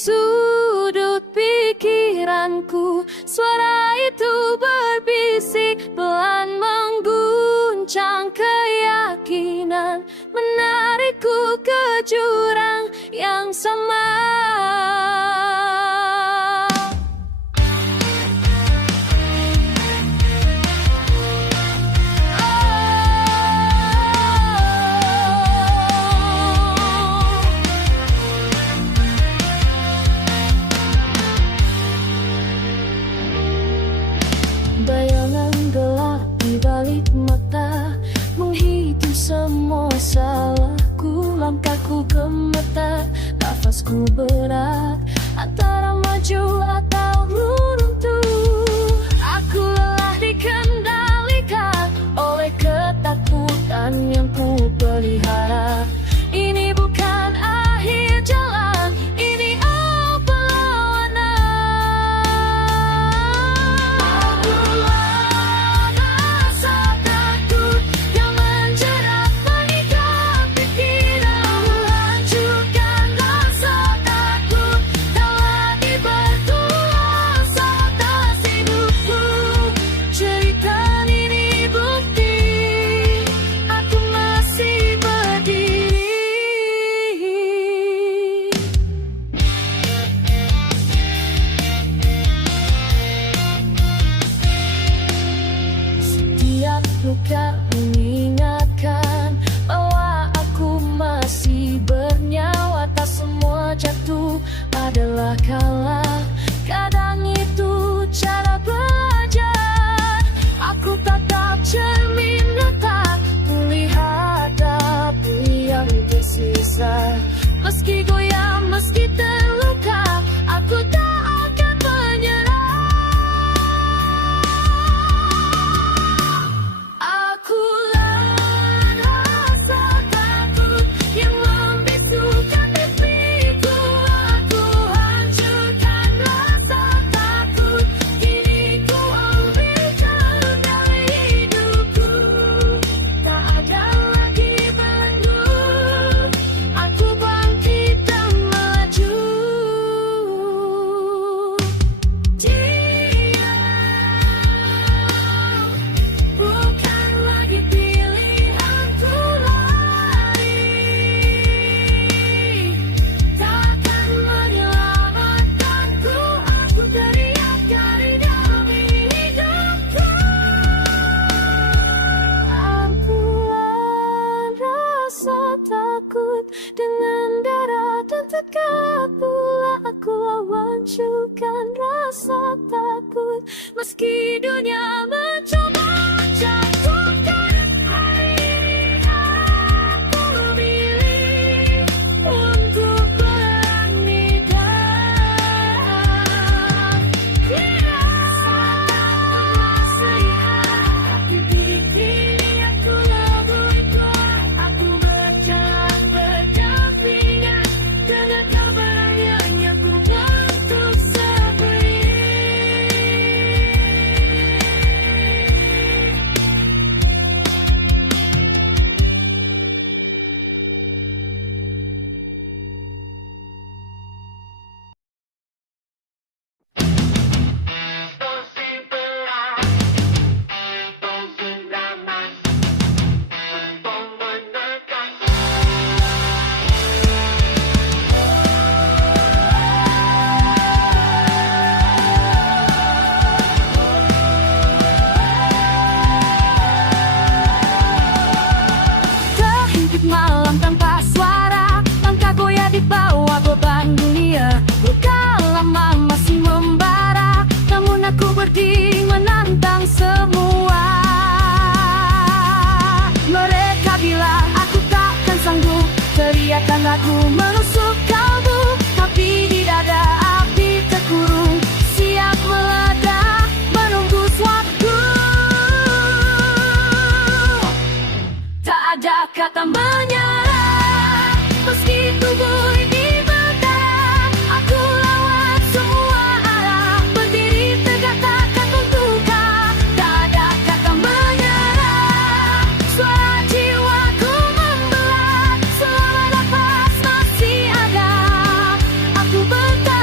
sudut pikiranku, suara itu berbisik, pelan mengguncang keyakinan, menarikku ke jurang yang sama. Bayangan gelap di balik mata menghitung semua salahku, langkahku gemetar, nafasku berat, antara maju atau runtuh. Aku lelah dikendalikan oleh ketakutan yang ku pelihara. Ini bukan akhir jalan, ini luka mengingatkan bahwa aku masih bernyawa. Tak semua jatuh adalah kalah, kadang itu cara belajar. Aku tatap cermin retak, melihat apa yang tersisa. Meski goyah, meski terluka, aku tak akan menyerah. Dengan darah dan tegak pula aku lawankan rasa takut. Meski dunia mencoba jatuhkan, aku memilih untuk berani dan lihat di diri aku lebih kuat. Aku berjalan dengan kabar yang ku bentuk sendiri. Teriakan lagu menusuk kalbu, tapi di dada api terkurung, siap meledak menunggu suatu. Tak ada kata menyerah, meski tubuh ini berdarah. Aku lawat semua arah, berdiri tegak takkan tertukar. Tak ada kata menyerah, suara jiwaku membelah. Selama nafas masih ada, aku bertahan.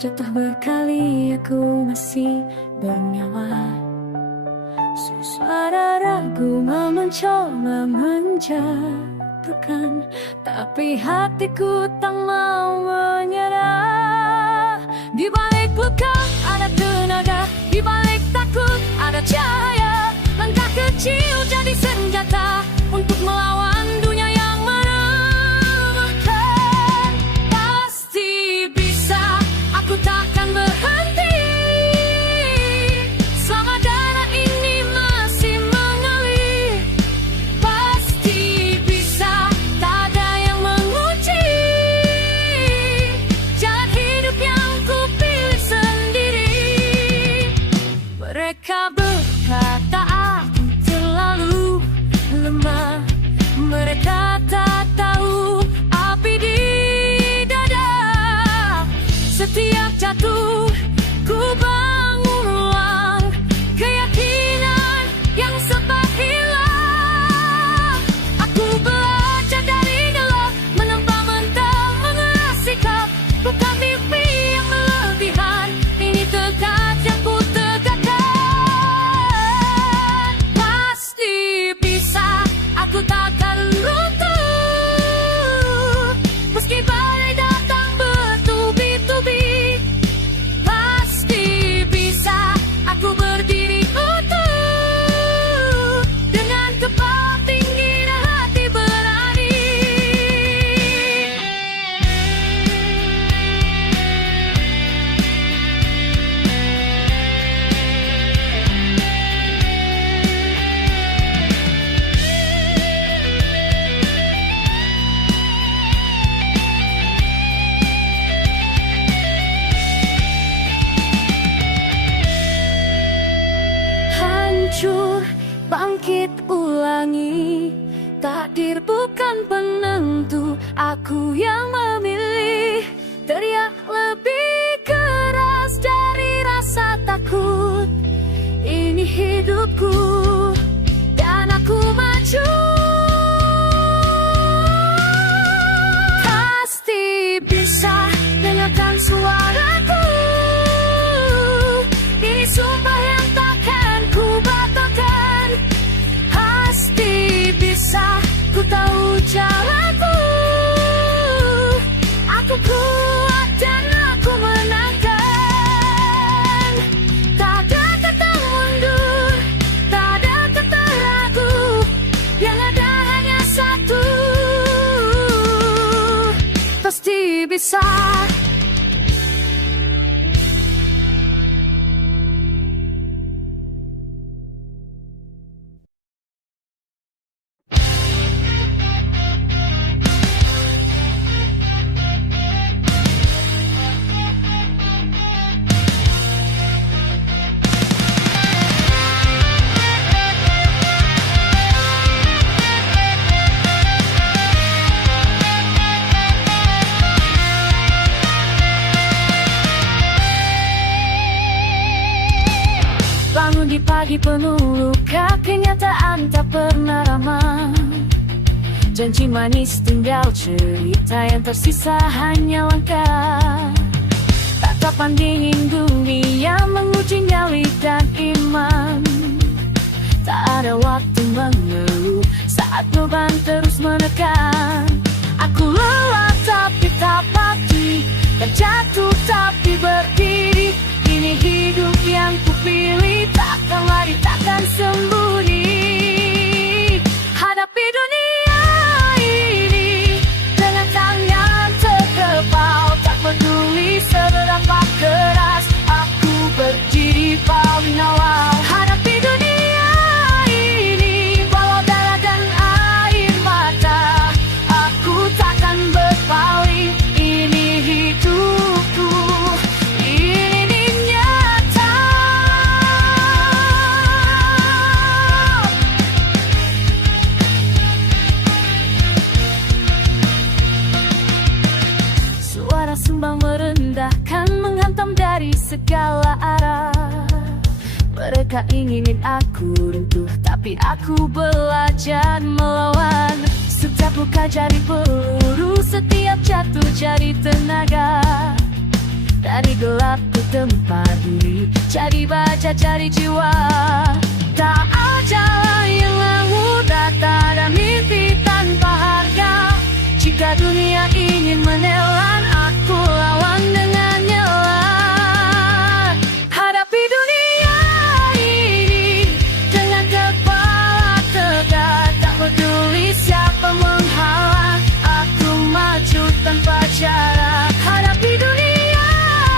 Jatuh berkali aku masih bernyawa. Suara ragu mencoba menjatuhkan, tapi hatiku tak mau menyerah. Di balik luka ada tenaga, di balik takut ada cahaya. Langkah kecil jadi senjata untuk melawan dunia yang melemahkan. Pasti bisa, aku takkan berhenti. Selama darah ini masih mengalir, pasti bisa, tak ada yang mengunci jalan hidup yang ku pilih sendiri. Mereka berkata aku terlalu lemah, mereka tak tahu api di dada. Setiap jatuh ku bangun ulang, keyakinan yang sempat hilang. Aku belajar dari gelap, menempa mentah, mengeras sikap. Bukan mimpi yang berlebihan, ini tekad yang ku tegakkan. Pasti bisa, aku takkan runtuh, meski badai datang bertubi-tubi. Pasti bisa, aku berdiri utuh, dengan kepala tinggi dan hati berani. Hancur, bangkit ulangi. Takdir bukan penentu, aku yang memilih. Teriak lebih keras dari rasa takut. Ini hidupku dan aku maju. Pasti bisa, dengarkan suaraku. Ini sumpah yang takkan ku batalkan. Pasti bisa, ku tahu jalanku. Aku kuat dan aku menangkan. Tak ada kata mundur, tak ada kata ragu. Yang ada hanya satu, pasti bisa. Bangun di pagi penuh luka, kenyataan tak pernah ramah. Janji manis tinggal cerita, yang tersisa hanya langkah. Tatapan dingin dunia menguji nyali dan iman. Tak ada waktu mengeluh saat beban terus menekan. Aku lelah tapi tak pasti, terjatuh tapi berdiri. Ini hidup yang kupilih, takkan lari, takkan sembunyi. Hadapi dunia ini dengan tangan terkepal. Tak peduli seberapa keras, aku berdiri paling awal. Hadapi dunia ini walau darah dan air mata, aku takkan berpaling. Ini hidupku, ini nyata. Suara sembang merendahkan, menghantam dari segala arah. Mereka ingin aku runtuh, tapi aku belajar melawan. Setiap luka jadi peluru, setiap jatuh jadi tenaga. Dari gelap ku tempat diri, cari baca, cari jiwa. Tak ada yang mudah, tak ada mimpi tanpa harga. Jika dunia ingin menelan, aku lawan dengan nyala. Hadapi dunia ini dengan kepala tegak, tak peduli siapa menghalang, aku maju tanpa jarak. Hadapi dunia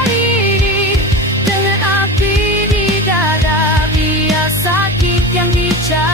ini dengan api di dada, biar sakit yang bicara.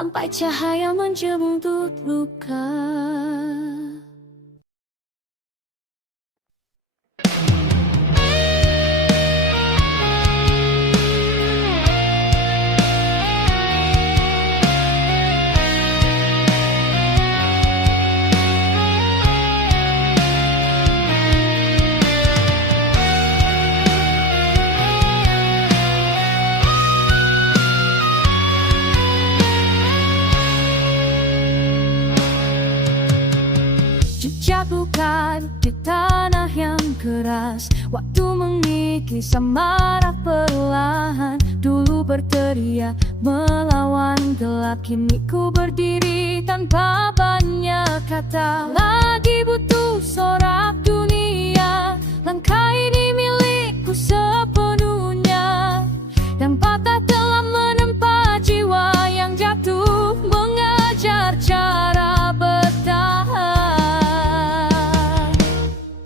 sampai cahaya menjemput luka. Jejak luka di tanah yang keras, waktu mengikis amarah perlahan. Dulu berteriak melawan gelap, kini ku berdiri tanpa banyak kata. Lagi butuh sorak dunia, langkah ini milikku sepenuhnya. Dan patah telah menempa jiwa yang jatuh, mengajar cara bertahan.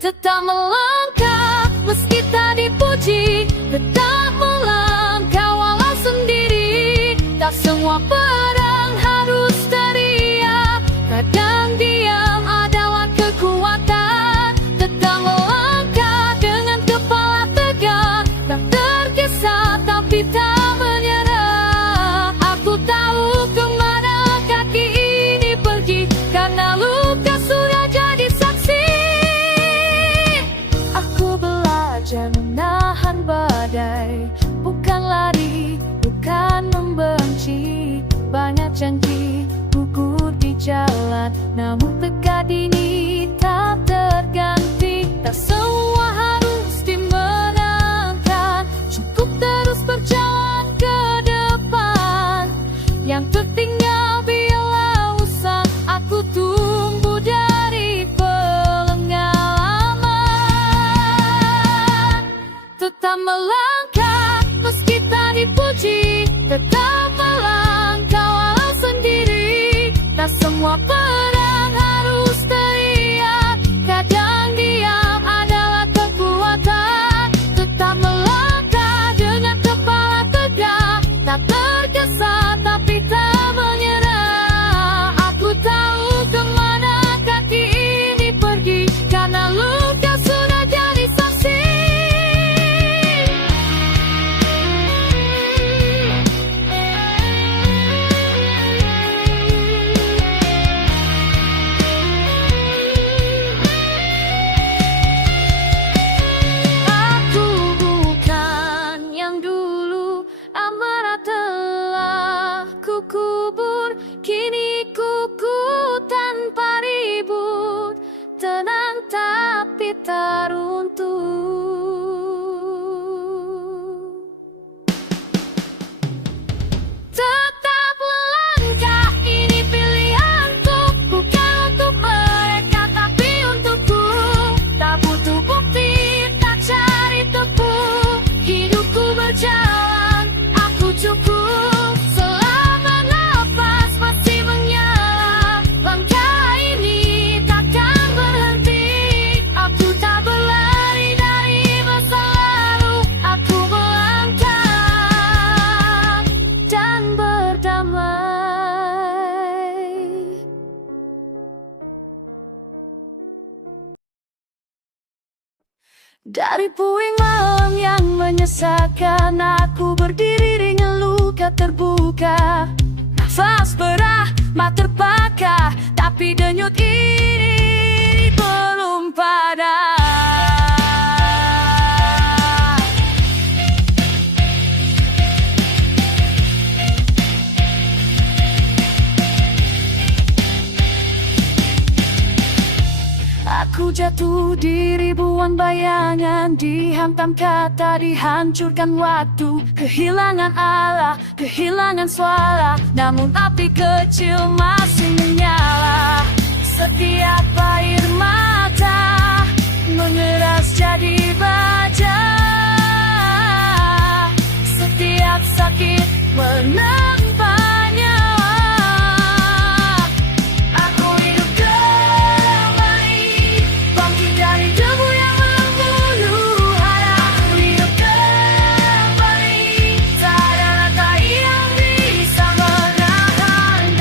Tetap melangkah meski tak dipuji, tetap melangkah walau sendiri. Tak semua perang harus teriak, kadang diam adalah kekuatan. Tetap melangkah dengan kepala tegak, tak tergesa tapi tak menyerah. Aku tahu kemana kaki ini pergi, karena luka sudah jadi saksi. Aku belajar menahan badai, bukan lari, bukan membenci. Banyak janji gugur di jalan, namun tekad ini tak terganti. Tak semua harus dimenangkan, cukup terus berjalan ke depan. Yang tertinggal biarlah usang, aku tumbuh dari pengalaman. Tetap melangkah meski tak dipuji, tetap melangkah walau sendiri. Tak semua perang harus teriak, kadang diam adalah kekuatan. Tetap melangkah dengan kepala tegak, tak tergesa tapi tak menyerah. Aku tahu kemana kaki ini pergi, karena luka sudah jadi saksi. Aku bukan yang dulu, amarah telah ku kubur. Kini kuku tanpa ribut, tenang tapi tak runtuh. Tetap melangkah, ini pilihanku, bukan untuk mereka tapi untukku. Tak butuh bukti, tak cari tepuk, hidupku berjalan, aku cukup. Selama nafas masih menyala, langkah ini takkan berhenti. Aku tak berlari dari masa lalu, aku melangkah dan berdamai. Dari puing malam yang menyesakan, aku berdiri dengan luka terbuka. Nafas berah, mata terpakar, tapi denyut ini belum padam. Aku jatuh di ribuan bayangan, dihantam kata, dihancurkan waktu. Kehilangan arah, kehilangan suara, namun api kecil masih menyala. Setiap air mata mengeras jadi baja, setiap sakit menambah nyawa. Aku hidup kembali, bangkit dari debu yang membunuh arah. Aku hidup kembali, tak ada rata yang bisa menahan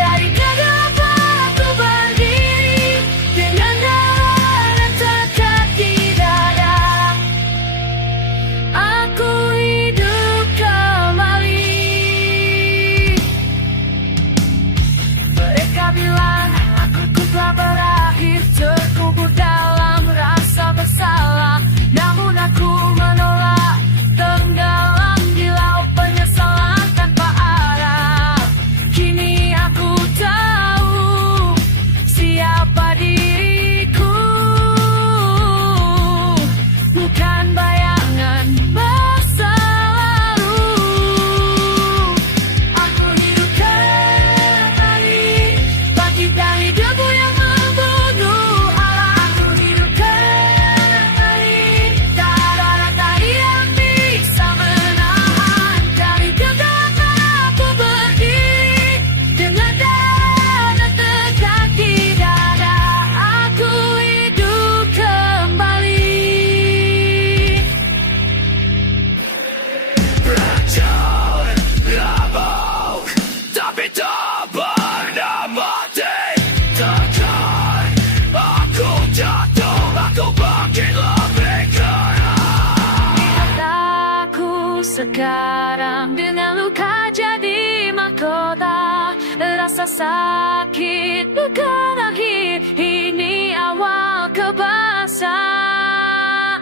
Sekarang dengan luka jadi mahkota, rasa sakit bukan akhir, ini awal kebahagiaan.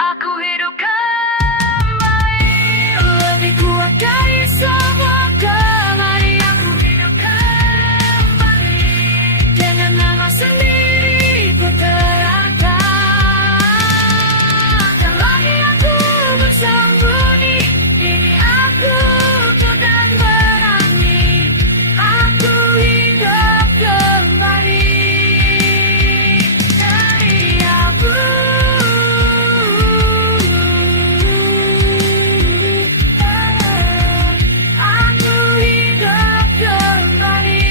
Aku hidup kembali, lebih kuat dari semua kemarin. Aku hidup kembali, dengan nama sendiri ku terangkat. Dan lagi aku bersembunyi, ini aku dan berani. Aku hidup kembali dari abu. Aku hidup kembali.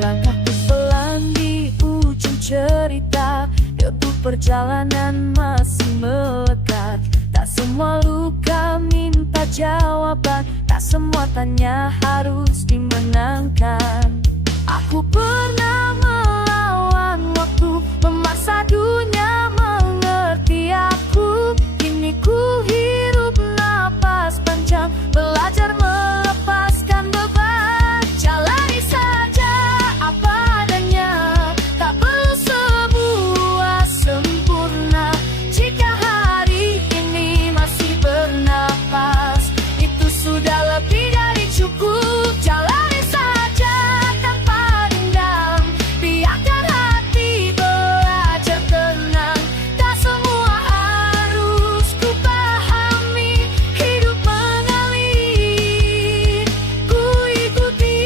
Langkahku pelan di ujung cerita, debu perjalanan masih melekat. Tak semua luka minta jawaban, tak semua tanya harus dimenangkan. Aku pernah melawan waktu, memaksa dunia mengerti aku. Kini ku hidup napas panjang, belajar melepaskan beban. Jalani saja apa adanya, tak perlu semua sempurna. Jika hari ini masih bernapas, itu sudah lebih dari cukup. Jalani saja tanpa dendam, biarkan hati belajar tenang. Tak semua harus ku pahami, hidup mengalir, ku ikuti.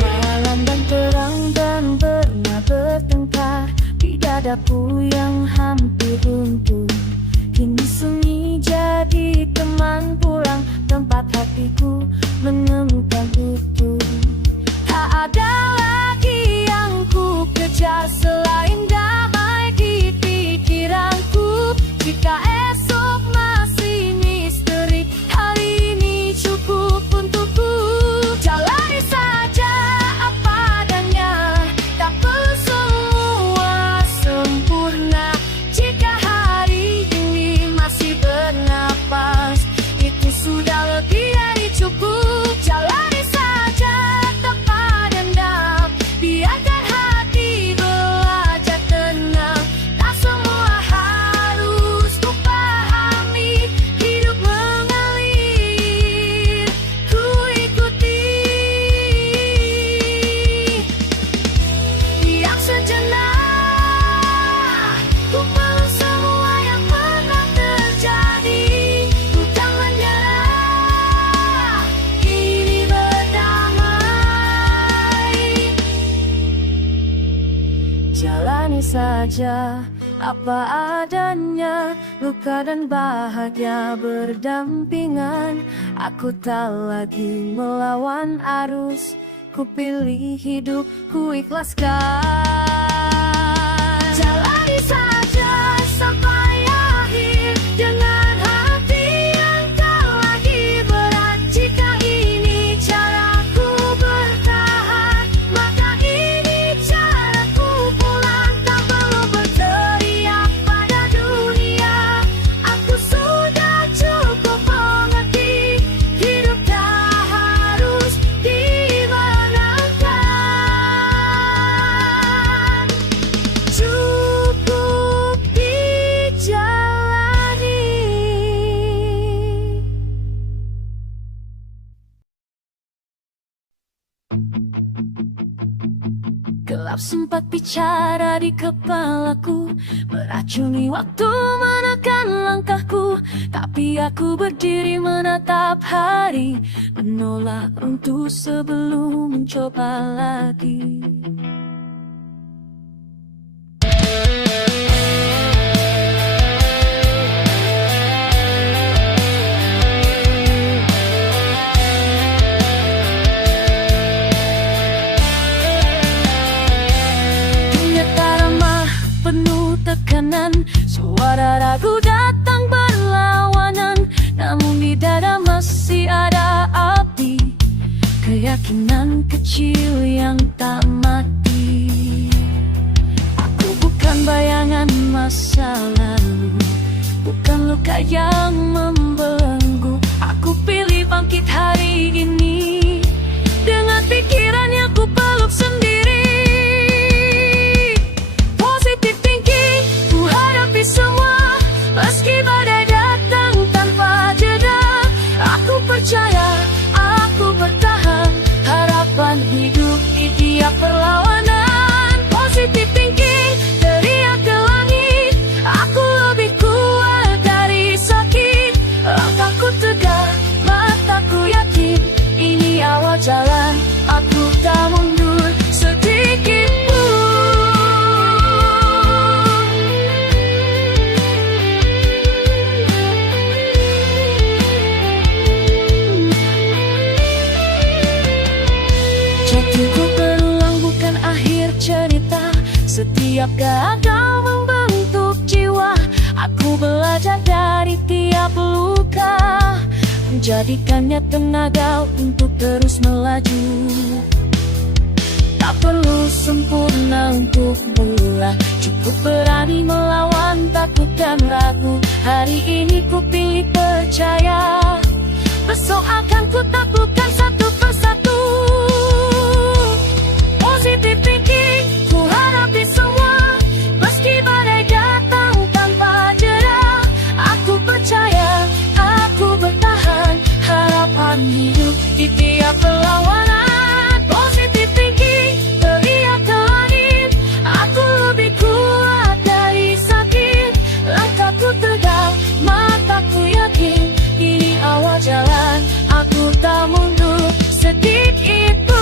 Malam dan terang dan pernah bertengkar di dadaku yang hampir runtuh. Kini sunyi jadi teman pulang, tempat hatiku menemukan utuh. Tak ada lagi yang ku kejar selain damai di pikiranku. Jika esok masih misteri, hari ini cukup untukku. Jalani saja apa adanya, tak perlu semua sempurna. Jika hari ini masih bernapas, itu sudah lebih dari cukup. Jalani saja tanpa dendam, biarkan hati belajar tenang. Tak semua harus ku pahami, hidup mengalir, ku ikuti. Diam sejenak, ku peluk semua yang pernah terjadi. Ku tak menyerah, kini berdamai. Jalani saja apa adanya, luka dan bahagia berdampingan. Aku tak lagi melawan arus, ku pilih hidup, ku ikhlaskan. Jalani saja sampai akhir, dengan hati yang tak lagi berat. Jika ini caraku bertahan, maka ini caraku pulang. Tak perlu berteriak pada dunia, aku sudah cukup mengerti. Hidup tak harus dimenangkan, cukup dijalani. Gelap sempat bicara di kepalaku, meracuni waktu menekan langkahku. Tapi aku berdiri menatap hari, menolak untuk sebelum mencoba lagi. keyakinan kecil yang tak mati. Aku bukan bayangan masa lalu, bukan luka yang membelenggu. Aku pilih bangkit hari ini dengan pikiran yang ku peluk sendiri. Positive thinking, ku hadapi semua meski badai datang tanpa jeda. Aku percaya, aku bertahan, harapan hidup di tiap perlawanan. Positive thinking, teriak ke langit, aku lebih kuat dari sakit. Langkahku tegak, mataku yakin, ini awal jalan, aku tak mundur sedikit pun. Jatuhku berulang bukan akhir cerita, setiap gagal membentuk jiwa. Aku belajar dari tiap luka, menjadikannya tenaga untuk terus melaju. Tak perlu sempurna untuk mulai, cukup berani melawan takut dan ragu. Hari ini ku pilih percaya, besok akan ku taklukkan satu persatu. Positive thinking, ku hadapi semua meski badai datang tanpa jeda. Aku percaya, aku bertahan, harapan hidup di tiap perlawanan. Positive thinking, teriak ke langit, aku lebih kuat dari sakit. Langkahku tegak, mataku yakin, ini awal jalan, aku tak mundur sedikit pun.